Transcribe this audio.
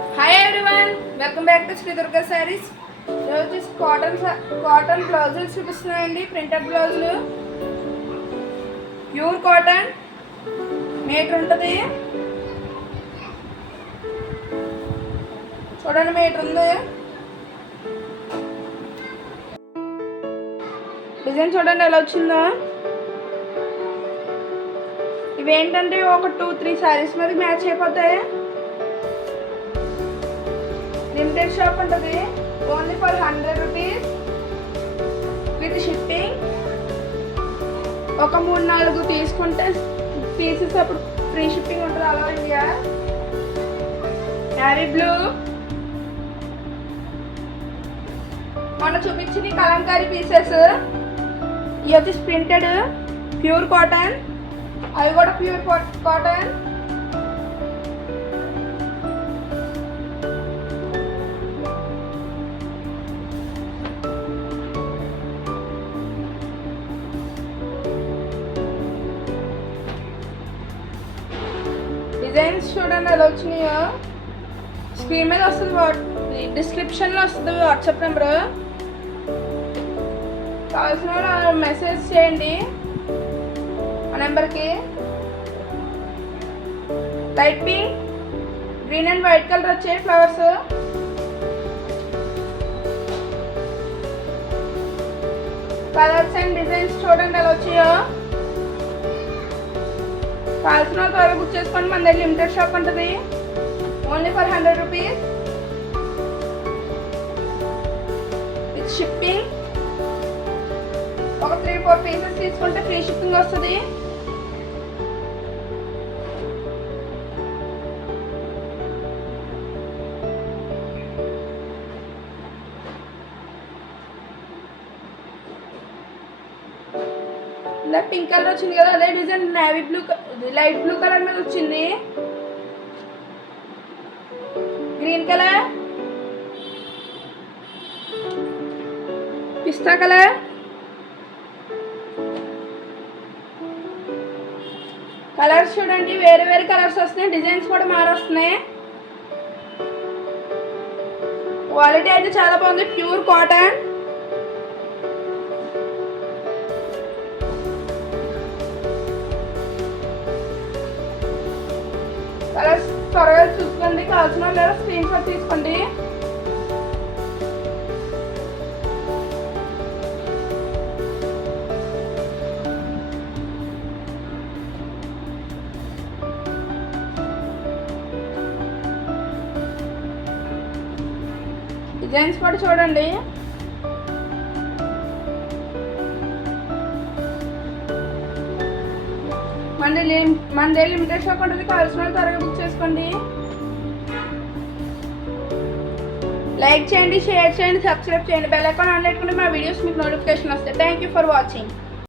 Hi everyone, welcome back to Shri Durga Sarees. ఈరోజు cotton బ్లౌజులు చూపిస్తున్నాయండి. ప్రింటెడ్ బ్లౌజులు, ప్యూర్ కాటన్, మీటర్ ఉంటుంది. చూడండి, మీటర్ ఉంది. డిజైన్ చూడండి ఎలా వచ్చిందో. ఇవేంటంటే ఒక 2-3 శారీస్ మీద మ్యాచ్ అయిపోతాయి. లిమిటెడ్ షాప్ ఉంటుంది. Only for 100 rupees with shipping. ఒక 3-4 తీసుకుంటే పీసెస్ అప్పుడు ఫ్రీ షిప్పింగ్ ఉంటుంది. అలా ఇండియా. నేవీ బ్లూ, మొన్న చూపించింది కలంకారీ పీసెస్. ఇవి వచ్చి ప్రింటెడ్ ప్యూర్ కాటన్. అవి కూడా ప్యూర్ కాటన్. డిజైన్స్ చూడండి ఎలా వచ్చినాయో. స్క్రీన్ మీద వస్తుంది, డిస్క్రిప్షన్లో వస్తుంది వాట్సాప్ నెంబరు. కావాల్సిన వాళ్ళు మెసేజ్ చేయండి ఆ నెంబర్కి. Light pink, green and white colour వచ్చాయి ఫ్లవర్స్. కలర్స్ అండ్ డిజైన్స్ చూడండి ఎలా వచ్చాయో. కావాల్సిన వాళ్ళు త్వరగా బుక్ చేసుకోండి. మన దగ్గర లిమిటెడ్ షాప్ ఉంటుంది. Only for 100 rupees with shipping. ఒక 3-4 పీసెస్ తీసుకుంటే ఫ్రీ షిప్పింగ్ వస్తుంది. ఇలా పింక్ కలర్ వచ్చింది కదా, అదే design navy blue, light blue colour మీద వచ్చింది. గ్రీన్ కలర్, పిస్తా కలర్, కలర్స్ చూడండి వేరే వేరే కలర్స్ వస్తున్నాయి. డిజైన్స్ కూడా మారొస్తున్నాయి. క్వాలిటీ అయితే చాలా బాగుంది. Pure cotton. కలర్స్ త్వరగా చూసుకోండి. కావాల్సిన వాళ్ళు స్క్రీన్ షాట్ తీసుకోండి. డిజైన్స్ కూడా చూడండి. మన దగ్గర లిమిటెడ్ షాప్ ఉంటుంది. కావాల్సిన వాళ్ళు త్వరగా బుక్ చేసుకోండి. లైక్ చేయండి, షేర్ చేయండి, సబ్స్క్రైబ్ చేయండి. బెల్ ఐకాన్ ఆన్ పెట్టుకుంటే మా వీడియోస్ మీకు నోటిఫికేషన్ వస్తాయి. Thank you for watching.